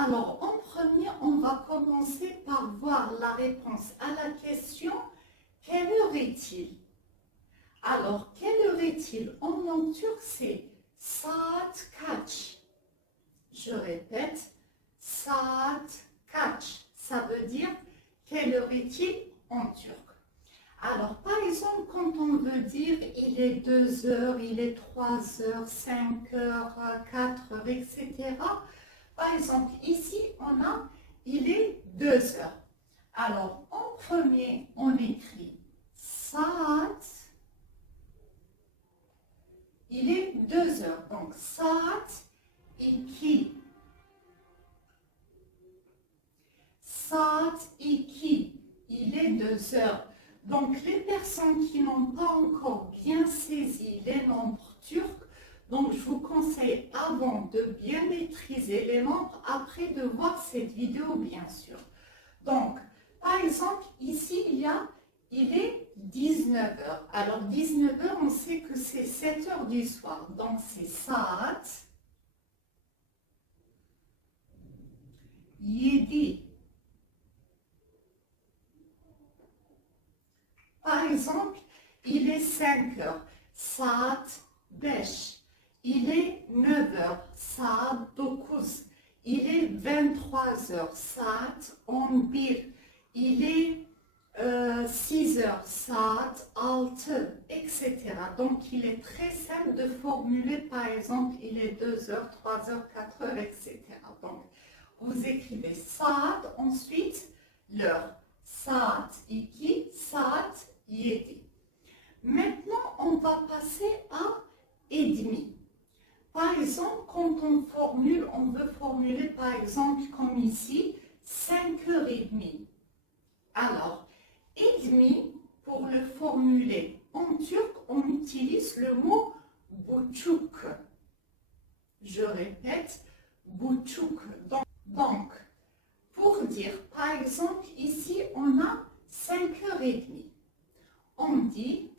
Alors, en premier, on va commencer par voir la réponse à la question « Quelle heure est-il » Alors, quelle heure est-il? En turc, c'est « Saat kaç ». Je répète, « Saat kaç ». Ça veut dire « Quelle heure est-il » en turc. Alors, par exemple, quand on veut dire « Il est 2 heures, il est 3 heures, 5 heures, 4 heures, etc. » Par exemple, ici, on a « Il est 2 heures ». Alors, en premier, on écrit « Saat ». Il est 2 heures. Donc, saat iki. Saat iki. Il est 2 heures. Donc, les personnes qui n'ont pas encore bien saisi les nombres turcs, donc je vous conseille avant de bien maîtriser les nombres, après de voir cette vidéo, bien sûr. Donc, par exemple, ici, il est 19 heures. Alors, 19 heures, on sait que c'est 7 heures du soir. Donc, c'est saat yedi. Par exemple, il est 5 heures. Saat beş. Il est 9 heures. Saat dokuz. Il est 23 heures. Saat 11. Il est 6 heures, saat 6, etc. Donc, il est très simple de formuler, par exemple, il est 2 heures, 3 heures, 4 heures, etc. Donc, vous écrivez saat, ensuite l'heure. Saat iki, saat yedi. Maintenant, on va passer à et demi. Par exemple, quand on veut formuler, par exemple, comme ici, 5h30. Alors, et demi, pour le formuler en turc, on utilise le mot buçuk. Je répète, buçuk. Donc, pour dire, par exemple, ici, on a 5h30. On dit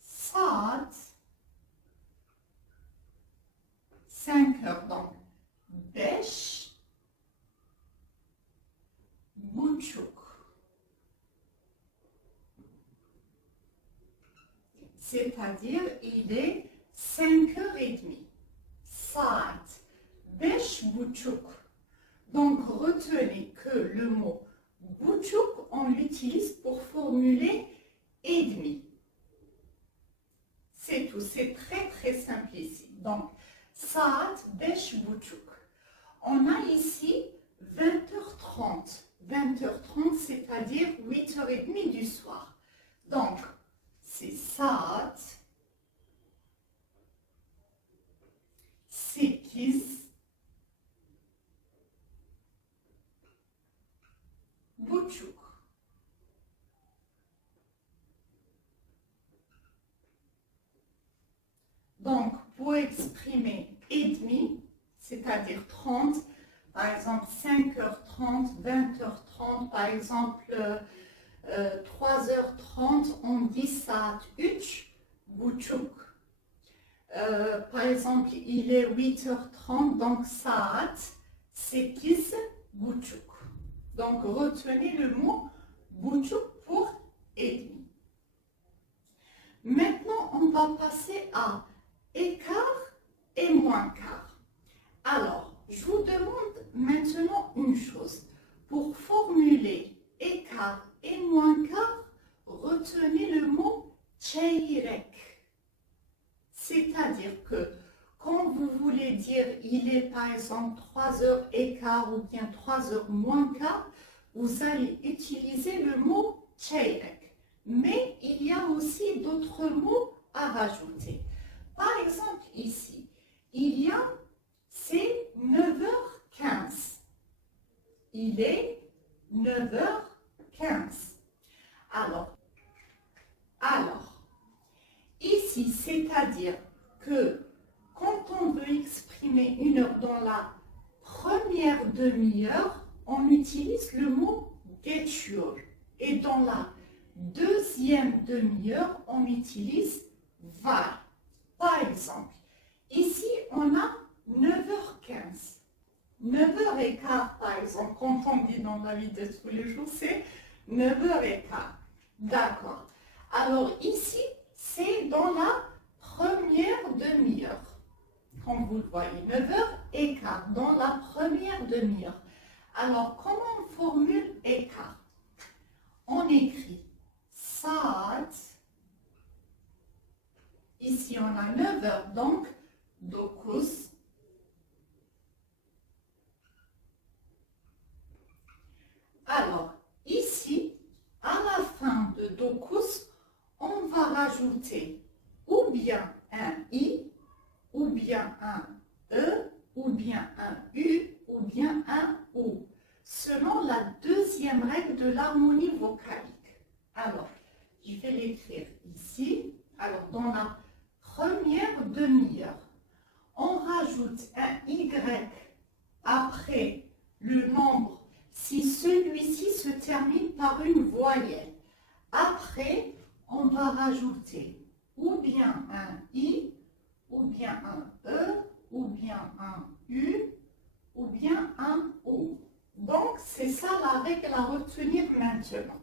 saat 5 heures. Donc, beş buçuk. C'est-à-dire, il est 5h30. Saat beş buçuk. Donc, retenez que le mot buçuk, on l'utilise pour formuler et demi. C'est tout, c'est très très simple ici. Donc, saat beş buçuk. On a ici 20h30. 20h30, c'est-à-dire 8h30 du soir. Donc, c'est saat 8 buçuk. Donc, pour exprimer et demi, c'est-à-dire 30, par exemple 5h30, 20h30, par exemple 3h30, on dit saat 3 buçuk. Par exemple, il est 8h30, donc saat 8 buçuk. Donc, retenez le mot buçuk pour et demi. Maintenant, on va passer à écart et moins quart. Alors, je vous demande maintenant une chose. Pour formuler écart et moins quart, retenez le mot çeyrek. C'est-à-dire que quand vous voulez dire il est par exemple 3 heures écart ou bien 3 heures moins quart, vous allez utiliser le mot çeyrek. Mais il y a aussi d'autres mots à rajouter. Par exemple ici, c'est 9h15. Il est 9h15. Alors, ici, c'est-à-dire que quand on veut exprimer une heure dans la première demi-heure, on utilise le mot geçiyor. Et dans la deuxième demi-heure, on utilise var. Par exemple, ici, on a 9h15. 9h15, par exemple, quand on dit dans la vie de tous les jours, c'est 9h15. D'accord. Alors ici, c'est dans la première demi-heure. Comme vous le voyez, 9h15, dans la première demi-heure. Alors, comment on formule écart? On écrit saat. Ici, on a 9h, donc 9. Alors, ici, à la fin de 9, on va rajouter ou bien un i, ou bien un e, ou bien un u, ou bien un ou, selon la deuxième règle de l'harmonie vocalique. Alors, je vais l'écrire ici. Alors, dans la première demi-heure, on rajoute un y après le nombre si celui-ci se termine par une voyelle. Après, on va rajouter ou bien un i, ou bien un e, ou bien un u, ou bien un o. Donc, c'est ça la règle à retenir maintenant.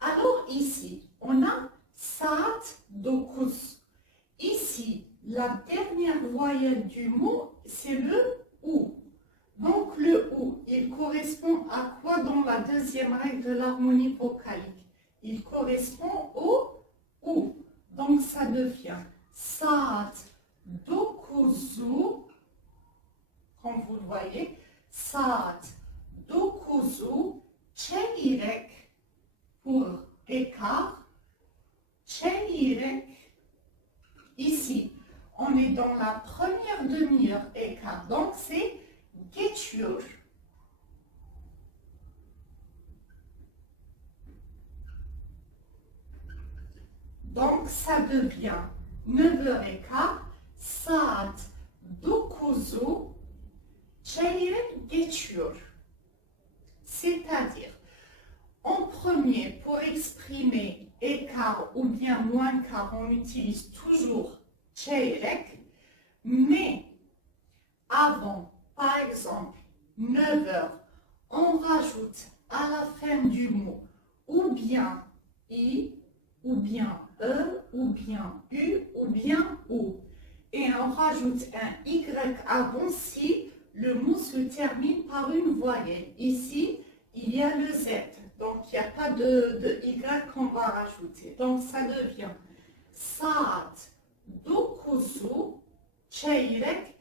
Alors ici, on a saat 9. Ici, la dernière voyelle du mot, c'est le ou. Donc le ou, il correspond à quoi dans la deuxième règle de l'harmonie vocalique? Il correspond au ou. Donc ça devient saat 9, comme vous le voyez, saat 9 çeyrek pour écart, çeyrek. Ici, on est dans la première demi-heure écart, donc c'est geçiyor. Donc ça devient 9h15, saat 9'u çeyrek geçiyor. C'est-à-dire, en premier, pour exprimer écart ou bien moins quart, on utilise toujours çeyrek, mais avant, par exemple, 9h, on rajoute à la fin du mot ou bien i, ou bien e, ou bien u, ou bien ou. Et on rajoute un y avant si le mot se termine par une voyelle. Ici, il y a le z, donc il n'y a pas de y qu'on va rajouter. Donc ça devient saat 9'u çeyrek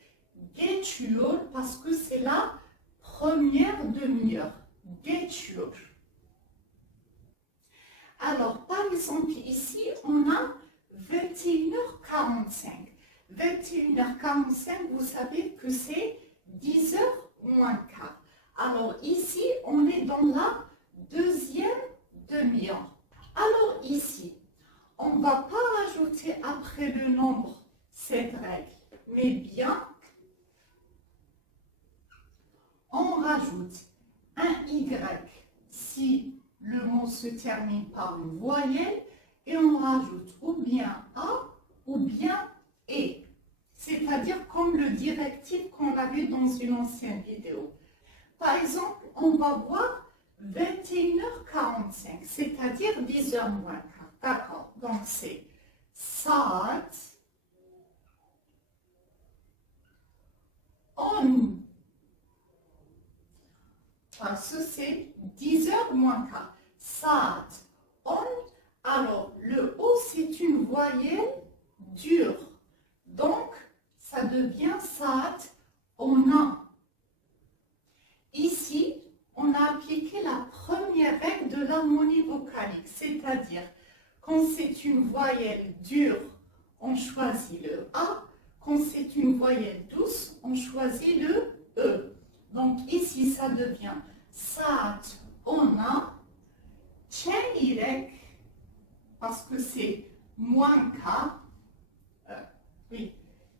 geçiyor parce que c'est la première demi-heure. Geçiyor. Alors, par exemple, ici, on a 21h45. 21h45, vous savez que c'est 10h moins quart. Alors ici, on est dans la deuxième demi-heure. Alors ici, on ne va pas rajouter après le nombre cette règle, mais bien, on rajoute un y si le mot se termine par une voyelle et on rajoute ou bien a ou bien et. C'est-à-dire comme le directif qu'on a vu dans une ancienne vidéo. Par exemple, on va voir 21h45, c'est-à-dire 10h moins quart. D'accord, donc c'est saat 10. Parce que c'est 10h moins quart. Saat 10. Alors, le O, c'est une voyelle dure. Donc, ça devient saat 10. Ici, on a appliqué la première règle de l'harmonie vocalique, c'est-à-dire, quand c'est une voyelle dure, on choisit le A. Quand c'est une voyelle douce, on choisit le E. Donc ici, ça devient saat 10 çeyrek, parce que c'est moins quart. Oui,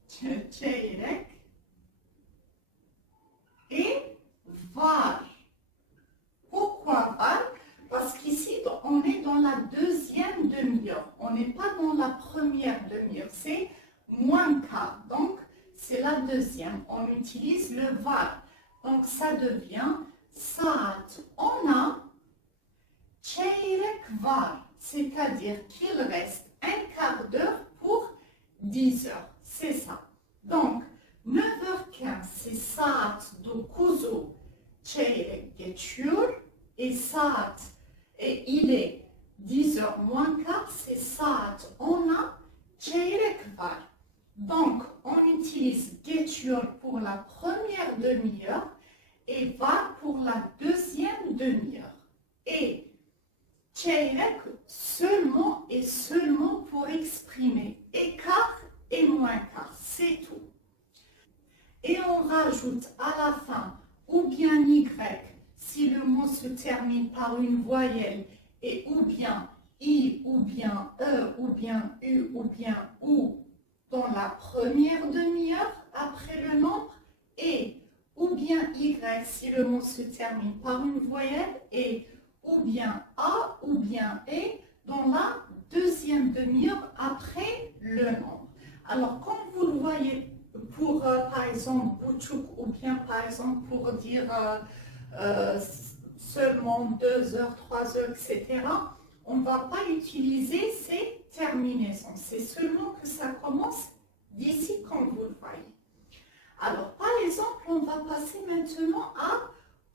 çeyrek. Et var. Pourquoi var? Parce qu'ici, on est dans la deuxième demi-heure. On n'est pas dans la première demi-heure. C'est moins quart. Donc, c'est la deuxième. On utilise utilise le var. Donc ça devient saat ona çeyrek var. C'est-à-dire qu'il reste un quart d'heure pour 10 heures. C'est ça. Donc 9h15 c'est saat 9'u çeyrek geçiyor. Et saat, et il est 10h moins quart, c'est saat ona çeyrek var. Donc, on utilise geçiyor pour la première demi-heure et var pour la deuxième demi-heure. Et çeyrek seulement et seulement pour exprimer écart et moins quart, c'est tout. Et on rajoute à la fin ou bien y si le mot se termine par une voyelle et ou bien i ou bien e ou bien u ou bien ou dans la première demi-heure après le nombre et ou bien y si le mot se termine par une voyelle et ou bien a ou bien e dans la deuxième demi-heure après le nombre. Alors comme vous le voyez pour par exemple buçuk ou bien par exemple pour dire seulement 2 heures, 3 heures, etc., on ne va pas utiliser ces terminaisons. C'est seulement que ça commence d'ici comme vous le voyez. Alors, par exemple, on va passer maintenant à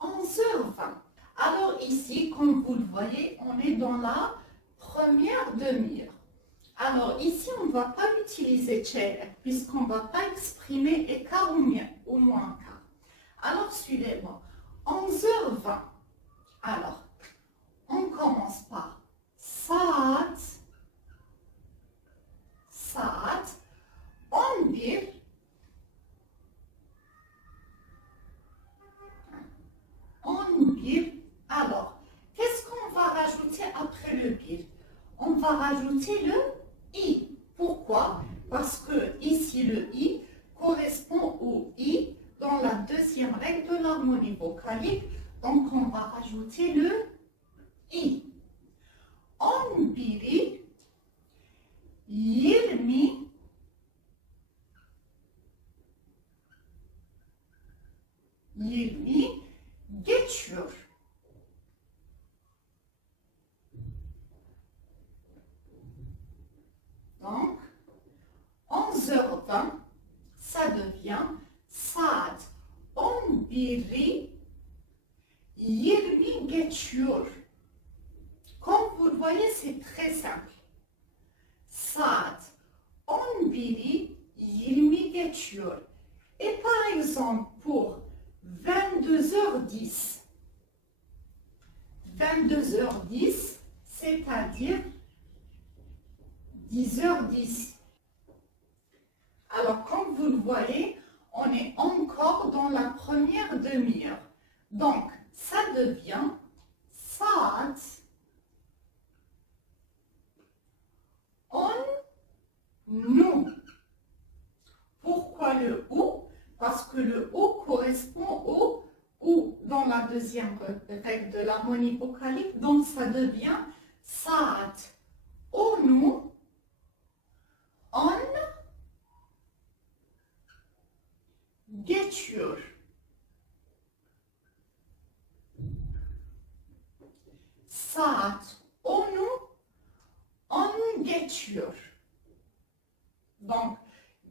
11h20. Alors ici, comme vous le voyez, on est dans la première demi-heure. Alors ici, on ne va pas utiliser çeyrek puisqu'on ne va pas exprimer écart ou moins quart. Alors, suivez-moi. 11h20. Alors, on commence par saat, 11, 11. Alors, qu'est-ce qu'on va rajouter après le bir? On va rajouter le i. Pourquoi? Parce que ici, le i correspond au i dans la deuxième règle de l'harmonie vocalique. Donc, on va rajouter le i. 11'i 20 geçiyor. Donc, 11h20, ça devient saat 11'i 20 geçiyor. Comme vous le voyez, c'est très simple. Saat 11'i 20 geçiyor. Et par exemple, pour 22h10, 22h10, c'est-à-dire 10h10. Alors, comme vous le voyez, on est encore dans la première demi-heure. Donc, ça devient saat 10. Pourquoi le ou? Parce que le ou correspond au ou dans la deuxième règle de l'harmonie vocalique. Donc, ça devient saat 10 geçiyor. Saat 10 geçiyor. Donc,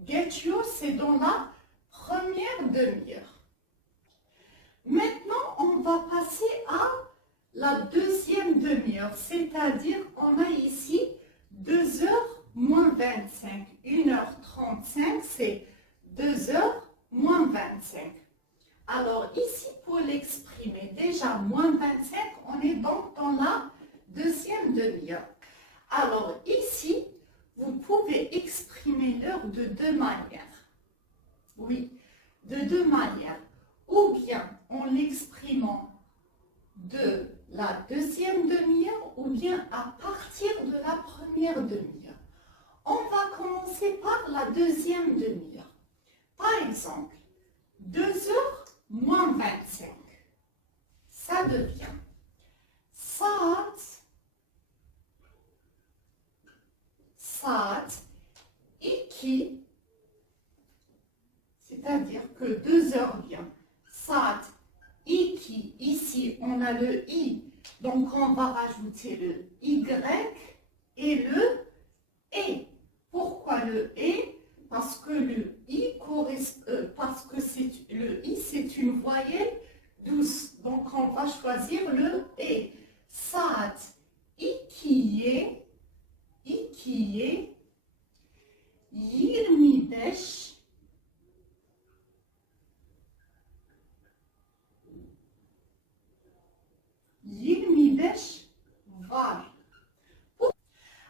geçiyor, c'est dans la première demi-heure. Maintenant, on va passer à la deuxième demi-heure, c'est-à-dire on a ici 2h moins 25. 1h35, c'est 2h moins 25. Alors ici, pour l'exprimer, déjà moins 25, on est donc dans la deuxième demi-heure. Alors ici, vous pouvez exprimer l'heure de deux manières. Oui, de deux manières. Ou bien en l'exprimant de la deuxième demi-heure ou bien à partir de la première demi-heure. On va commencer par la deuxième demi-heure. Par exemple, 2h moins 25. Ça devient saat 2, c'est-à-dire que 2h a le I. Donc, on va rajouter le Y et le E. Pourquoi le E? Parce que le I c'est une voyelle douce. Donc, on va choisir le E. Saat, ikiye, 25 var.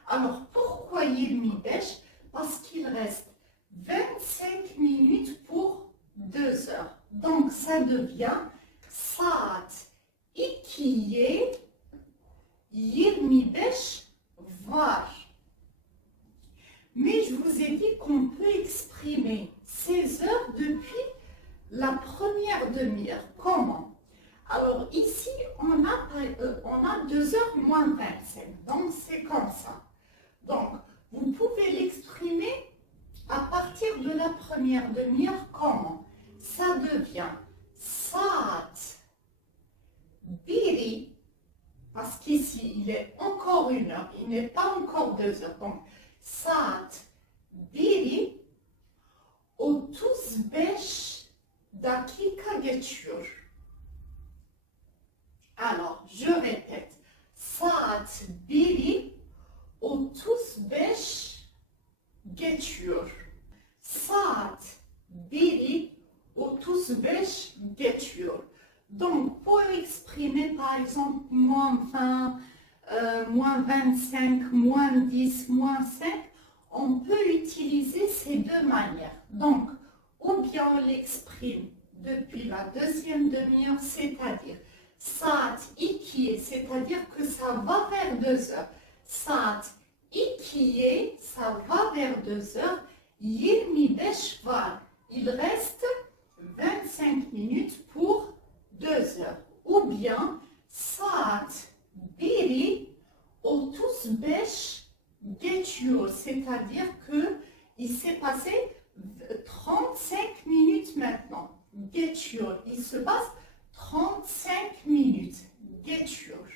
Alors, pourquoi 25? Parce qu'il reste 25 minutes pour 2 heures. Donc, ça devient saat 2'ye 25 var. Mais je vous ai dit qu'on peut exprimer ces heures depuis la première demi-heure. Comment? Alors ici, on a 2 heures moins 25. Donc c'est comme ça. Donc, vous pouvez l'exprimer à partir de la première demi-heure. Comment? Ça devient saat biri, parce qu'ici, il est encore 1 heure, il n'est pas encore 2 heures. Donc, saat biri 35 dakika geçiyor. Alors, je répète. Saat biri 35 geçiyor. Saat biri 35 geçiyor. Donc, pour exprimer par exemple moins 20, moins 25, moins 10, moins 5, on peut utiliser ces deux manières. Donc, ou bien on l'exprime depuis la deuxième demi-heure, c'est-à-dire saat 2'ye, c'est-à-dire que ça va vers 2 heures. Saat 2'ye, ça va vers 2 heures. 25 var. Il reste 25 minutes pour 2 heures. Ou bien saat biri 35 geçiyor, c'est-à-dire que il s'est passé 35 minutes maintenant. Geçiyor, il se passe 35 minutes. Geçiyor.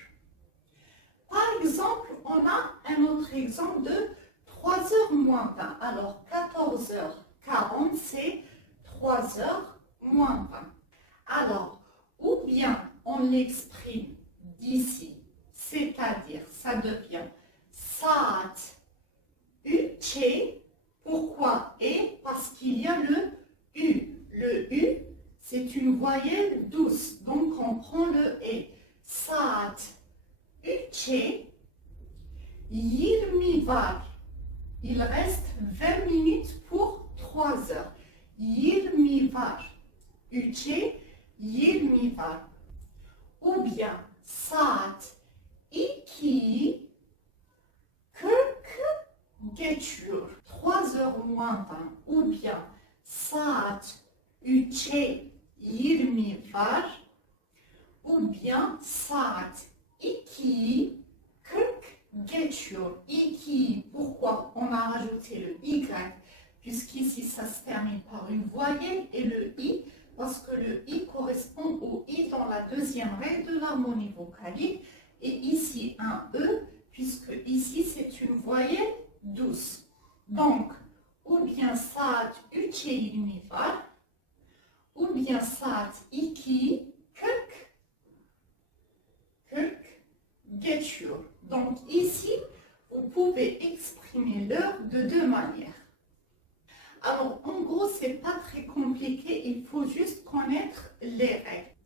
Par exemple, on a un autre exemple de 3 heures moins 20. Alors, 14h40, c'est 3 heures moins 20. Alors, ou bien on l'exprime d'ici, c'est-à-dire, ça devient saat 3'ye. Pourquoi et? Parce qu'il y a le U. Le U, c'est une voyelle douce, donc on prend le E. Saat 3'ye 20 var. Il reste 20 minutes pour 3 heures. 20 var. 3'ye 20 var. Ou bien saat 2'yi 40 geçiyor. 3 heures moins 20. Ou bien saat 3'ye 20 var. Ou bien saat 2'yi 40 geçiyor. 2'yi, pourquoi on a rajouté le Y? Puisqu'ici ça se termine par une voyelle et le I, parce que le I correspond au I dans la deuxième règle de l'harmonie vocalique. Et ici un E, puisque ici c'est une voyelle douce. Donc, ou bien saat 3'ye 20 var, ou bien saat 2'yi 40 geçiyor. Donc ici, vous pouvez exprimer l'heure de deux manières. Alors, en gros, c'est pas très compliqué, il faut juste connaître les règles.